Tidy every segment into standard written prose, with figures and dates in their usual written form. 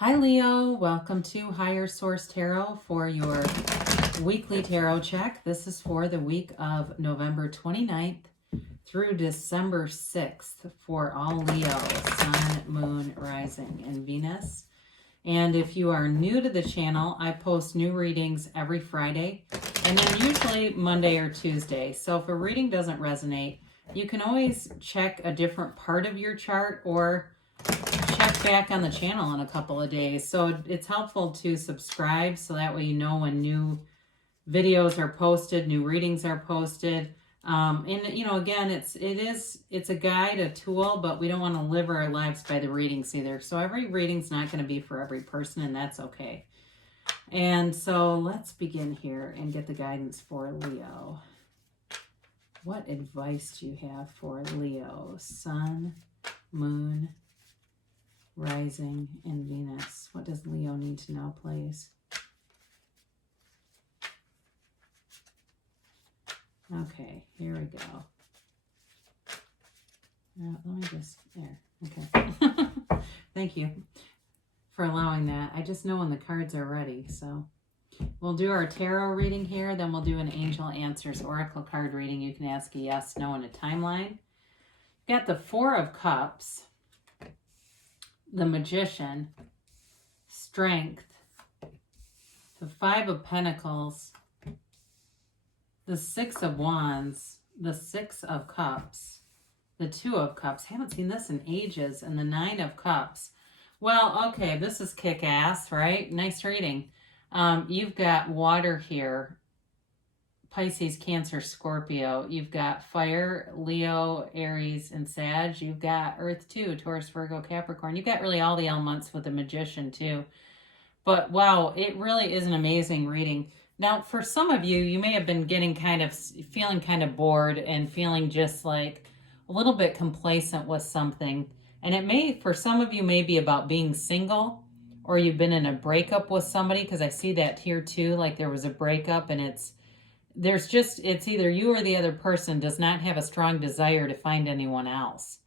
Hi Leo, welcome to Higher Source Tarot for your weekly tarot check. This is for the week of November 29th through December 6th for all Leo, Sun, Moon, Rising, and Venus. And if you are new to the channel, I post new readings every Friday and then usually Monday or Tuesday. So if a reading doesn't resonate, you can always check a different part of your chart or check back on the channel in a couple of days. So it's helpful to subscribe so that way you know when new videos are posted, new readings are posted. And you know, again, it's a guide, a tool, but we don't want to live our lives by the readings either. So every reading's not going to be for every person, and that's okay. And so let's begin here and get the guidance for Leo. What advice do you have for Leo, Sun, Moon, Rising, and Venus? What does Leo need to know, please? Okay, here we go. Let me just, there, okay. Thank you for allowing that. I just know when the cards are ready, so. We'll do our tarot reading here, then we'll do an Angel Answers Oracle card reading. You can ask a yes, no, and a timeline. Got the Four of Cups, the Magician, Strength, the Five of Pentacles, the Six of Wands, the Six of Cups, the Two of Cups. Haven't seen this in ages. And the Nine of Cups. Well, okay, this is kick-ass, right? Nice reading. You've got water here. Pisces, Cancer, Scorpio. You've got fire, Leo, Aries, and Sag. You've got Earth too, Taurus, Virgo, Capricorn. You've got really all the elements with the Magician too. But wow, it really is an amazing reading. Now, for some of you, you may have been feeling kind of bored and feeling just like a little bit complacent with something. And it may, for some of you, may be about being single, or you've been in a breakup with somebody, because I see that here too, like there was a breakup and it's either you or the other person does not have a strong desire to find anyone else.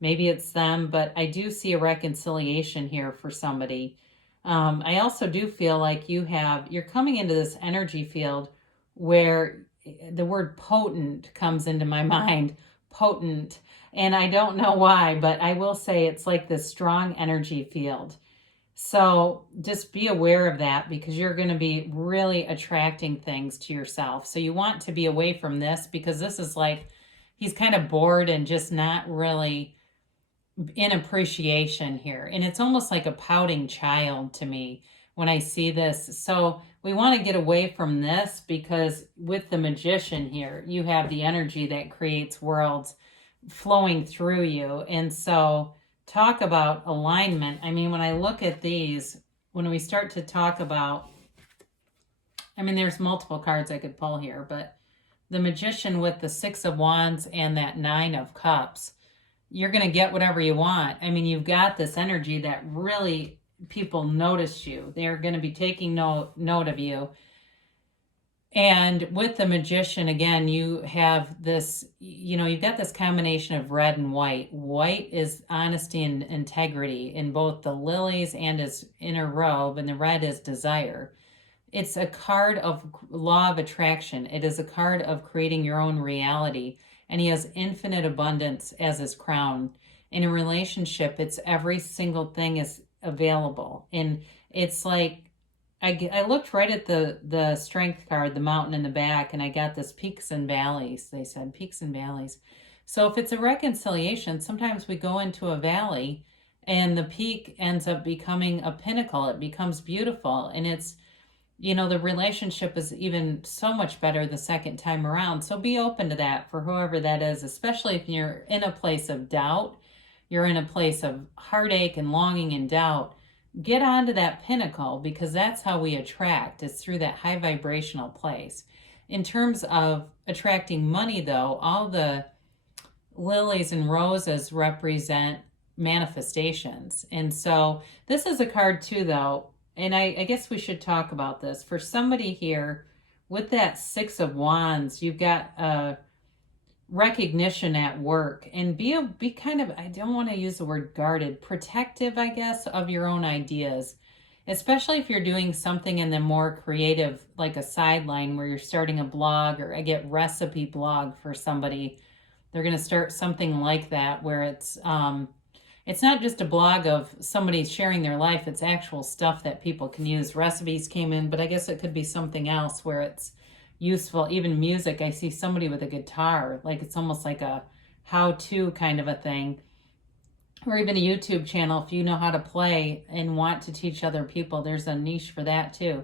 Maybe it's them, but I do see a reconciliation here for somebody. I also do feel like you're coming into this energy field where the word potent comes into my mind, potent. And I don't know why, but I will say it's like this strong energy field. So just be aware of that, because you're going to be really attracting things to yourself. So you want to be away from this, because this is like he's kind of bored and just not really in appreciation here. And it's almost like a pouting child to me when I see this. So we want to get away from this, because with the Magician here, you have the energy that creates worlds flowing through you. And so talk about alignment. I mean, when I look at these, when we start to talk about, I mean, there's multiple cards I could pull here, but the Magician with the Six of Wands and that Nine of Cups, you're going to get whatever you want. I mean, you've got this energy that really people notice you. They're going to be taking note of you. And with the Magician, again, you have this, you've got this combination of red and white. White is honesty and integrity in both the lilies and his inner robe, and the red is desire. It's a card of law of attraction. It is a card of creating your own reality. And he has infinite abundance as his crown. In a relationship, it's every single thing is available. And it's like, I looked right at the strength card, the mountain in the back, and I got this peaks and valleys. They said peaks and valleys. So if it's a reconciliation, sometimes we go into a valley and the peak ends up becoming a pinnacle. It becomes beautiful. And it's, the relationship is even so much better the second time around. So be open to that for whoever that is, especially if you're in a place of doubt, you're in a place of heartache and longing and doubt. Get onto that pinnacle, because that's how we attract. It's through that high vibrational place. In terms of attracting money, though, all the lilies and roses represent manifestations. And so this is a card too, though, and I guess we should talk about this. For somebody here with that Six of Wands, you've got recognition at work, and be kind of, I don't want to use the word guarded, protective, I guess, of your own ideas, especially if you're doing something in the more creative, like a sideline where you're starting a blog, or I get recipe blog for somebody. They're going to start something like that where it's not just a blog of somebody sharing their life, it's actual stuff that people can use. Recipes came in, but I guess it could be something else where it's useful. Even music, I see somebody with a guitar, like it's almost like a how-to kind of a thing. Or even a YouTube channel, if you know how to play and want to teach other people, there's a niche for that too.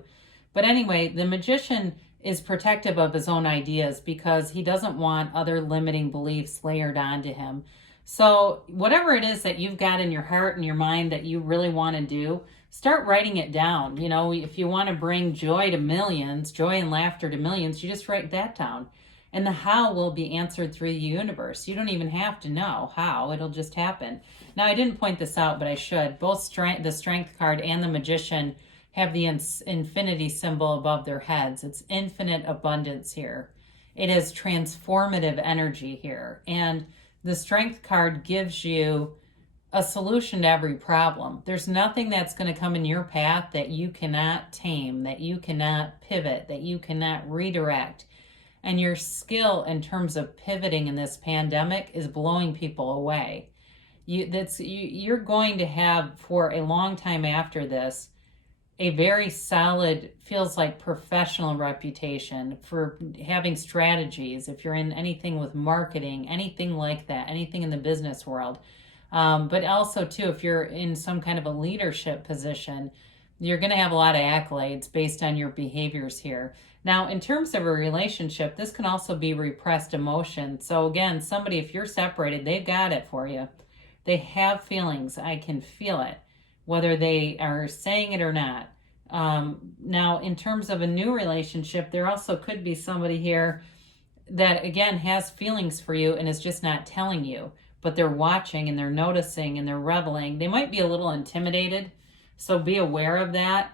But anyway, the magician is protective of his own ideas because he doesn't want other limiting beliefs layered onto him. So whatever it is that you've got in your heart and your mind that you really want to do, start writing it down. You know, if you want to bring joy to millions, joy and laughter to millions, you just write that down. And the how will be answered through the universe. You don't even have to know how, it'll just happen. Now, I didn't point this out, but I should. Both the strength card and the magician have the infinity symbol above their heads. It's infinite abundance here. It is transformative energy here. And the strength card gives you a solution to every problem. There's nothing that's going to come in your path that you cannot tame, that you cannot pivot, that you cannot redirect. And your skill in terms of pivoting in this pandemic is blowing people away. You're going to have, for a long time after this, a very solid, feels like professional reputation for having strategies. If you're in anything with marketing, anything like that, anything in the business world. But also too, if you're in some kind of a leadership position, you're going to have a lot of accolades based on your behaviors here. Now, in terms of a relationship, this can also be repressed emotion. So again, somebody, if you're separated, they've got it for you. They have feelings. I can feel it, whether they are saying it or not. Now, in terms of a new relationship, there also could be somebody here that, again, has feelings for you and is just not telling you, but they're watching and they're noticing and they're reveling. They might be a little intimidated, so be aware of that.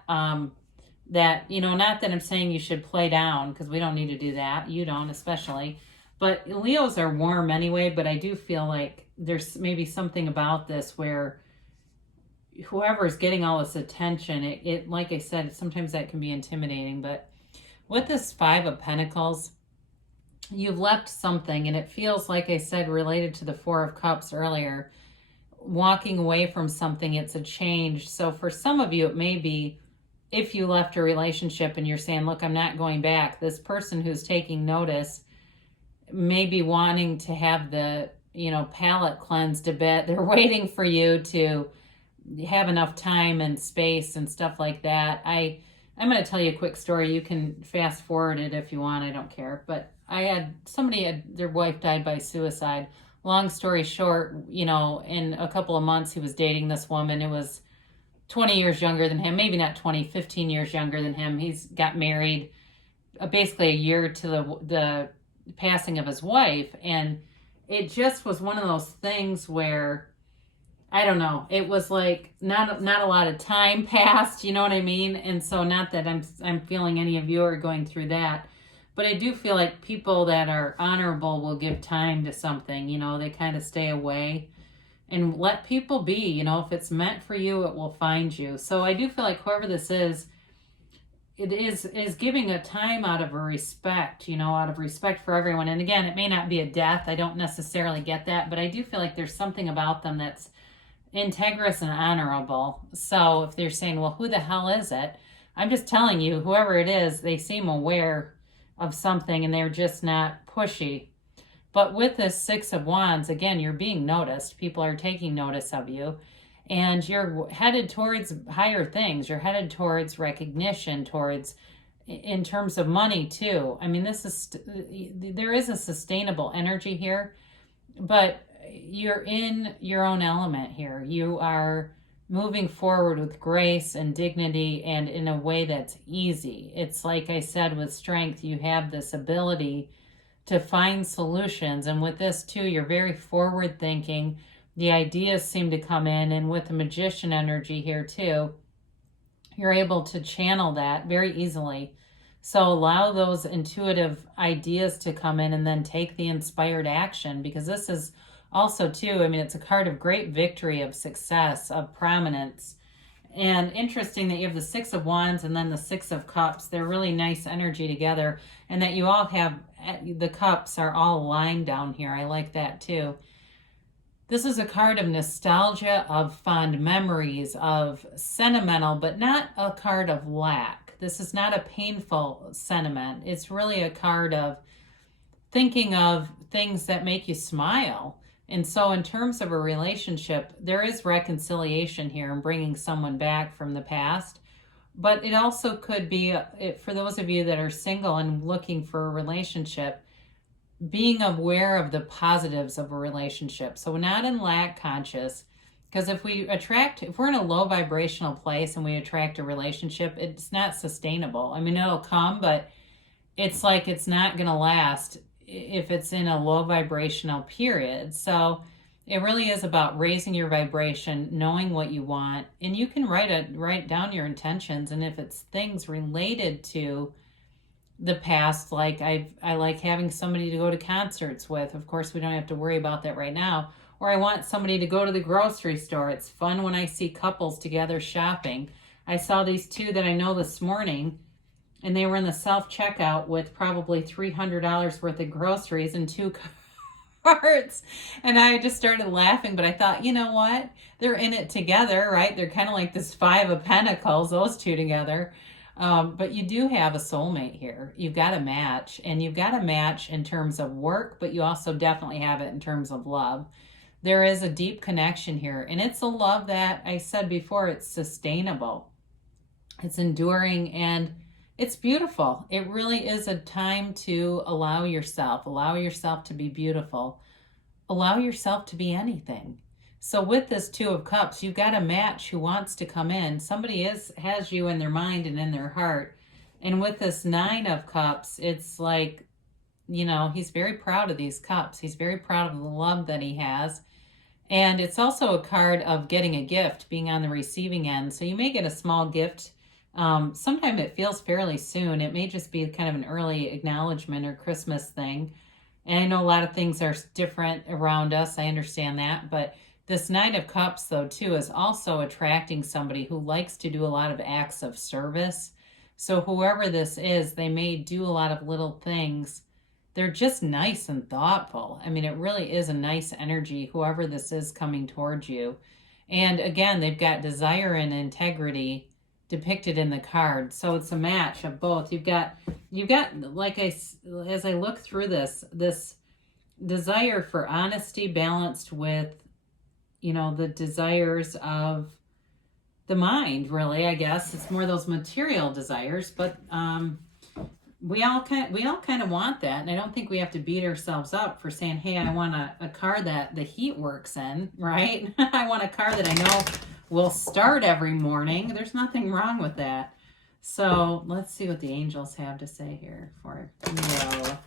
That, not that I'm saying you should play down, because we don't need to do that. You don't, especially. But Leos are warm anyway, but I do feel like there's maybe something about this where whoever's getting all this attention, it like I said, sometimes that can be intimidating. But with this Five of Pentacles, you've left something, and it feels, like I said, related to the Four of Cups earlier, walking away from something. It's a change. So for some of you, it may be, if you left a relationship and you're saying, look, I'm not going back, this person who's taking notice may be wanting to have the, palate cleansed a bit. They're waiting for you to have enough time and space and stuff like that. I'm going to tell you a quick story. You can fast forward it if you want. I don't care. But I had somebody, their wife died by suicide. Long story short, in a couple of months, he was dating this woman who was 20 years younger than him, maybe not 20, 15 years younger than him. He's got married basically a year to the passing of his wife. And it just was one of those things where, I don't know, it was like not a lot of time passed, you know what I mean? And so not that I'm feeling any of you are going through that, but I do feel like people that are honorable will give time to something, they kind of stay away. And let people be, if it's meant for you, it will find you. So I do feel like whoever this is, it is giving a time out of a respect, out of respect for everyone. And again, it may not be a death. I don't necessarily get that, but I do feel like there's something about them that's integrous and honorable. So if they're saying, well, who the hell is it? I'm just telling you, whoever it is, they seem aware of something and they're just not pushy. But with this Six of Wands, again, you're being noticed. People are taking notice of you. And you're headed towards higher things. You're headed towards recognition, in terms of money, too. I mean, there is a sustainable energy here. But you're in your own element here. You are moving forward with grace and dignity and in a way that's easy. It's like I said, with strength, you have this ability to find solutions. And with this too, you're very forward thinking. The ideas seem to come in, and with the magician energy here too, you're able to channel that very easily. So allow those intuitive ideas to come in and then take the inspired action, because this is also too, I mean, it's a card of great victory, of success, of prominence. And interesting that you have the Six of Wands and then the Six of Cups. They're really nice energy together. And that you all have, the cups are all aligned down here. I like that too. This is a card of nostalgia, of fond memories, of sentimental, but not a card of lack. This is not a painful sentiment. It's really a card of thinking of things that make you smile. And so in terms of a relationship, there is reconciliation here and bringing someone back from the past. But it also could be, for those of you that are single and looking for a relationship, being aware of the positives of a relationship. So not in lack conscious, because if we're in a low vibrational place and we attract a relationship, it's not sustainable. I mean, it'll come, but it's like it's not going to last if it's in a low vibrational period. So it really is about raising your vibration, knowing what you want, and you can write down your intentions. And if it's things related to the past, like I like having somebody to go to concerts with. Of course, we don't have to worry about that right now. Or I want somebody to go to the grocery store. It's fun when I see couples together shopping. I saw these two that I know this morning, and they were in the self-checkout with probably $300 worth of groceries and 2 carts. And I just started laughing, but I thought, you know what? They're in it together, right? They're kind of like this 5 of Pentacles, those two together. But you do have a soulmate here. You've got a match, and you've got a match in terms of work, but you also definitely have it in terms of love. There is a deep connection here, and it's a love that I said before, it's sustainable. It's enduring, and it's beautiful. It really is a time to allow yourself to be beautiful, allow yourself to be anything. So with this 2 of Cups, you've got a match who wants to come in. Somebody has you in their mind and in their heart. And with this 9 of Cups, it's like, you know, he's very proud of these cups. He's very proud of the love that he has. And it's also a card of getting a gift, being on the receiving end. So you may get a small gift. Sometimes it feels fairly soon. It may just be kind of an early acknowledgement or Christmas thing. And I know a lot of things are different around us. I understand that. But this 9 of Cups, though, too, is also attracting somebody who likes to do a lot of acts of service. So whoever this is, they may do a lot of little things. They're just nice and thoughtful. I mean, it really is a nice energy, whoever this is coming towards you. And again, they've got desire and integrity depicted in the card. So it's a match of both. You've got like as I look through this desire for honesty balanced with, you know, the desires of the mind, really. I guess it's more those material desires, but we all kind of want that. And I don't think we have to beat ourselves up for saying, hey, I want a car that the heat works in, right? I want a car that I know will start every morning. There's nothing wrong with that. So let's see what the angels have to say here for Leo.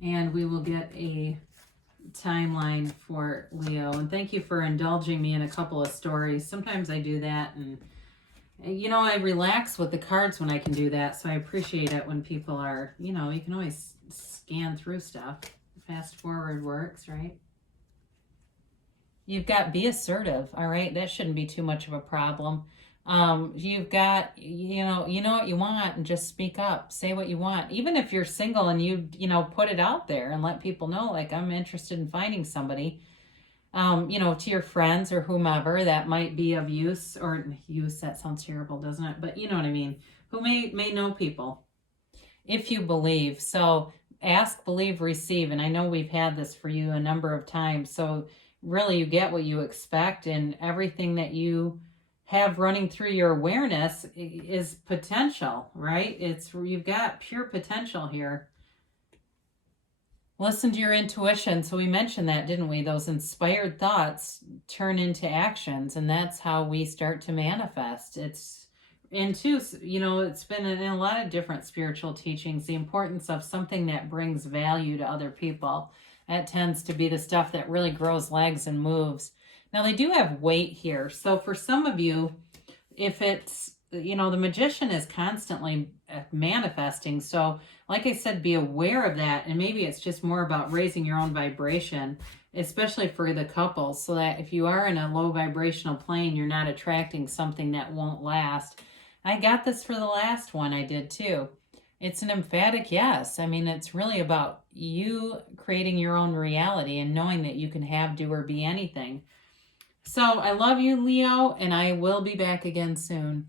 And we will get a timeline for Leo. And thank you for indulging me in a couple of stories. Sometimes I do that, and you know, I relax with the cards when I can do that. So I appreciate it when people are, you know, you can always scan through stuff. Fast forward works, right? You've got be assertive, all right? That shouldn't be too much of a problem. You've got, you know what you want, and just speak up. Say what you want. Even if you're single and you know, put it out there and let people know, like, I'm interested in finding somebody, you know, to your friends or whomever that might be of use, or use, that sounds terrible, doesn't it? But you know what I mean, who may know people, if you believe. So ask, believe, receive. And I know we've had this for you a number of times. So really you get what you expect, and everything that you have running through your awareness is potential, right? You've got pure potential here. Listen to your intuition. So we mentioned that, didn't we? Those inspired thoughts turn into actions, and that's how we start to manifest. And too, you know, it's been in a lot of different spiritual teachings, the importance of something that brings value to other people. That tends to be the stuff that really grows legs and moves. Now, they do have weight here. So for some of you, if it's you know, the magician is constantly manifesting. So, like I said, be aware of that. And maybe it's just more about raising your own vibration, especially for the couples, so that if you are in a low vibrational plane, you're not attracting something that won't last. I got this for the last one I did too. It's an emphatic yes. I mean, it's really about you creating your own reality and knowing that you can have, do, or be anything. So I love you, Leo, and I will be back again soon.